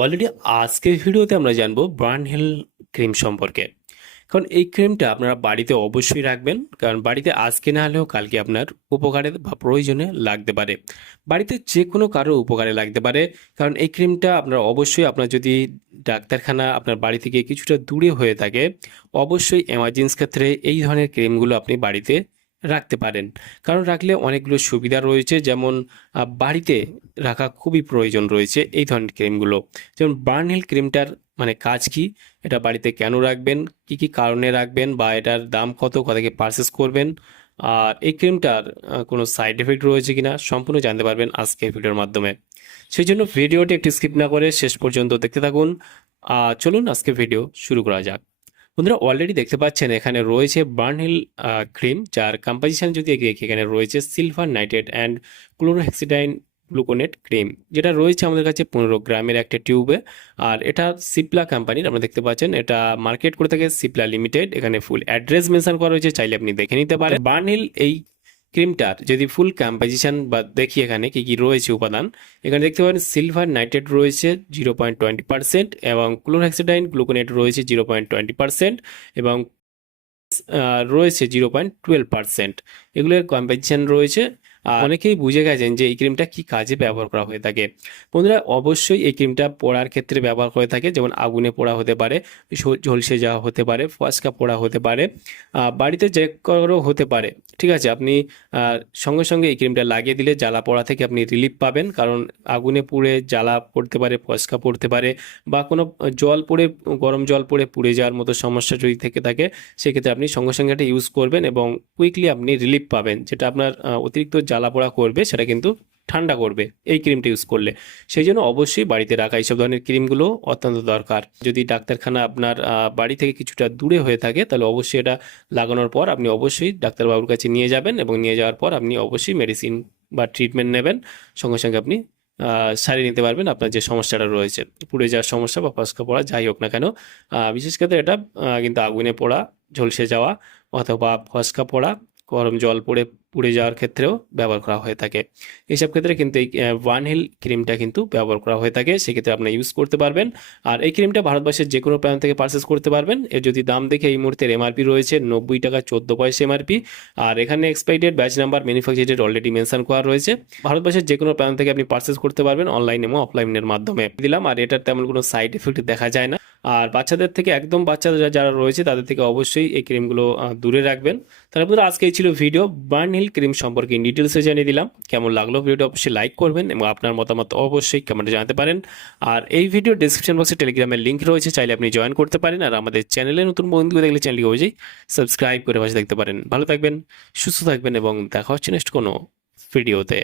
Already আজকের ভিডিওতে আমরা জানবো বার্ন হিল ক্রিম সম্পর্কে। কারণ এই ক্রিমটা আপনারা বাড়িতে অবশ্যই রাখবেন, কারণ বাড়িতে আজকে না হলেও কালকে আপনার উপকারে বা প্রয়োজনে লাগতে পারে। বাড়িতে যে কোনো কারো উপকারে লাগতে পারে। কারণ এই ক্রিমটা আপনার অবশ্যই, আপনার যদি ডাক্তারখানা আপনার বাড়ি থেকে কিছুটা দূরে হয়ে থাকে, অবশ্যই এমার্জেন্সি ক্ষেত্রে এই ধরনের ক্রিমগুলো আপনি বাড়িতে রাখতে পারেন। কারণ রাখলে অনেকগুলো সুবিধা রয়েছে, যেমন বাড়িতে রাখা খুবই প্রয়োজন রয়েছে এই ধরনের ক্রিমগুলো। যেমন বার্ন হিল ক্রিমটার মানে কাজ কি, এটা বাড়িতে কেন রাখবেন, কি কি কারণে রাখবেন, বা এটার দাম কত, কোথা থেকে পারচেস করবেন, আর এই ক্রিমটার কোনো সাইড এফেক্ট রয়েছে কিনা, সম্পূর্ণ জানতে পারবেন আজকের ভিডিওর মাধ্যমে। সেই জন্য ভিডিওটি একটু স্কিপ না করে শেষ পর্যন্ত দেখতে থাকুন। চলুন আজকে ভিডিও শুরু করা যাক। বন্ধুরা, অলরেডি দেখতে পাচ্ছেন এখানে রয়েছে বার্ন হিল ক্রিম, যার কম্পোজিশন যদি দেখি, এখানে রয়েছে silver nitrate and chlorhexidine gluconate cream, যেটা রয়েছে আমাদের কাছে 15 গ্রামের একটা টিউবে। আর এটা সিপ্লা কোম্পানির, আপনারা দেখতে পাচ্ছেন এটা মার্কেট করে থাকে সিপ্লা লিমিটেড। এখানে ফুল অ্যাড্রেস মেনশন করা হয়েছে, চাইলে আপনি দেখে নিতে পারেন। বার্ন হিল এই ক্রিমটার যদি ফুল কম্পোজিশন বা দেখি এখানে কি কি রয়েছে উপাদান, এখানে দেখতে পারেন সিলভার নাইট্রেট রয়েছে 0.20%, এবং ক্লোরহেক্সিডাইন গ্লুকোনেট রয়েছে 0.20%, এবং রয়েছে 0.12%। এগুলোর কম্পোজিশন রয়েছে। আর অনেকেই বুঝে গেছেন যে এই ক্রিমটা কি কাজে ব্যবহার করা হয়ে থাকে। বন্ধুরা, অবশ্যই এই ক্রিমটা পোড়ার ক্ষেত্রে ব্যবহার করে থাকে, যেমন আগুনে পোড়া হতে পারে, ঝলসে যাওয়া হতে পারে, ফসকা পোড়া হতে পারে, বাড়িতে যে কারো হতে পারে। ঠিক আছে, আপনি সঙ্গে সঙ্গে এই ক্রিমটা লাগিয়ে দিলে জ্বালা পোড়া থেকে আপনি রিলিফ পাবেন। কারণ আগুনে পুড়ে জ্বালা পড়তে পারে, ফসকা পড়তে পারে, বা কোনো জল পড়ে, গরম জল পড়ে পুড়ে যাওয়ার মতো সমস্যা যদি থেকে থাকে, সেক্ষেত্রে আপনি সঙ্গে সঙ্গে এটা ইউজ করবেন এবং কুইকলি আপনি রিলিফ পাবেন। যেটা আপনার অতিরিক্ত জ্বালা পোড়া করবে সেটা কিন্তু ঠান্ডা করবে এই ক্রিমটা ইউজ করলে। সেই জন্য অবশ্যই বাড়িতে রাখা এইসব ধরনের ক্রিমগুলো অত্যন্ত দরকার। যদি ডাক্তারখানা আপনার বাড়ি থেকে কিছুটা দূরে হয়ে থাকে, তাহলে অবশ্যই এটা লাগানোর পর আপনি অবশ্যই ডাক্তারবাবুর কাছে নিয়ে যাবেন, এবং নিয়ে যাওয়ার পর আপনি অবশ্যই মেডিসিন বা ট্রিটমেন্ট নেবেন। সঙ্গে সঙ্গে আপনি সারিয়ে নিতে পারবেন আপনার যে সমস্যাটা রয়েছে, পুড়ে যাওয়ার সমস্যা বা ফসকা পড়া যাই হোক না কেন। বিশেষ ক্ষেত্রে এটা কিন্তু আগুনে পোড়া, ঝলসে যাওয়া, অথবা ফসকা পড়া, গরম জল পড়ে পুড়ে যাওয়ার ক্ষেত্রেও ব্যবহার করা হয়ে থাকে। এইসব ক্ষেত্রে কিন্তু এই ওয়ান হিল ক্রিমটা কিন্তু ব্যবহার করা হয়ে থাকে, সেক্ষেত্রে আপনি ইউজ করতে পারবেন। আর এই ক্রিমটা ভারতবর্ষের যে কোনো প্রান্ত থেকে পারচেস করতে পারবেন। এর যদি দাম দেখে এই মুহূর্তের এমআরপি রয়েছে 90 টাকা 14 পয়সা এমআরপি। আর এখানে expiry date, batch number, manufacture date already mention করা রয়েছে। ভারতবর্ষের যে কোনো প্রান্ত থেকে আপনি পারচেস করতে পারবেন অনলাইন এবং অফলাইনের মাধ্যমে দিলাম। আর এটার তেমন কোনো সাইড এফেক্ট দেখা যায় না। আর বাচ্চাদের থেকে, একদম বাচ্চারা যারা রয়েছে তাদের থেকে অবশ্যই এই ক্রিমগুলো দূরে রাখবেন। তাহলে বন্ধুরা, আজকে এই ছিল ভিডিও বার্ন হিল ক্রিম সম্পর্কে ইন ডিটেলসে জানিয়ে দিলাম। কেমন লাগলো ভিডিওটা অবশ্যই লাইক করবেন, এবং আপনার মতামত অবশ্যই কমেন্টে জানাতে পারেন। আর এই ভিডিও ডিসক্রিপশন বক্সে টেলিগ্রামের লিঙ্ক রয়েছে, চাইলে আপনি জয়েন করতে পারেন। আর আমাদের চ্যানেলে নতুন বন্ধু দেখলে চ্যানেলকে অবশ্যই সাবস্ক্রাইব করে পাশে দেখতে পারেন। ভালো থাকবেন, সুস্থ থাকবেন, এবং দেখা হচ্ছে নেক্সট কোনো ভিডিওতে।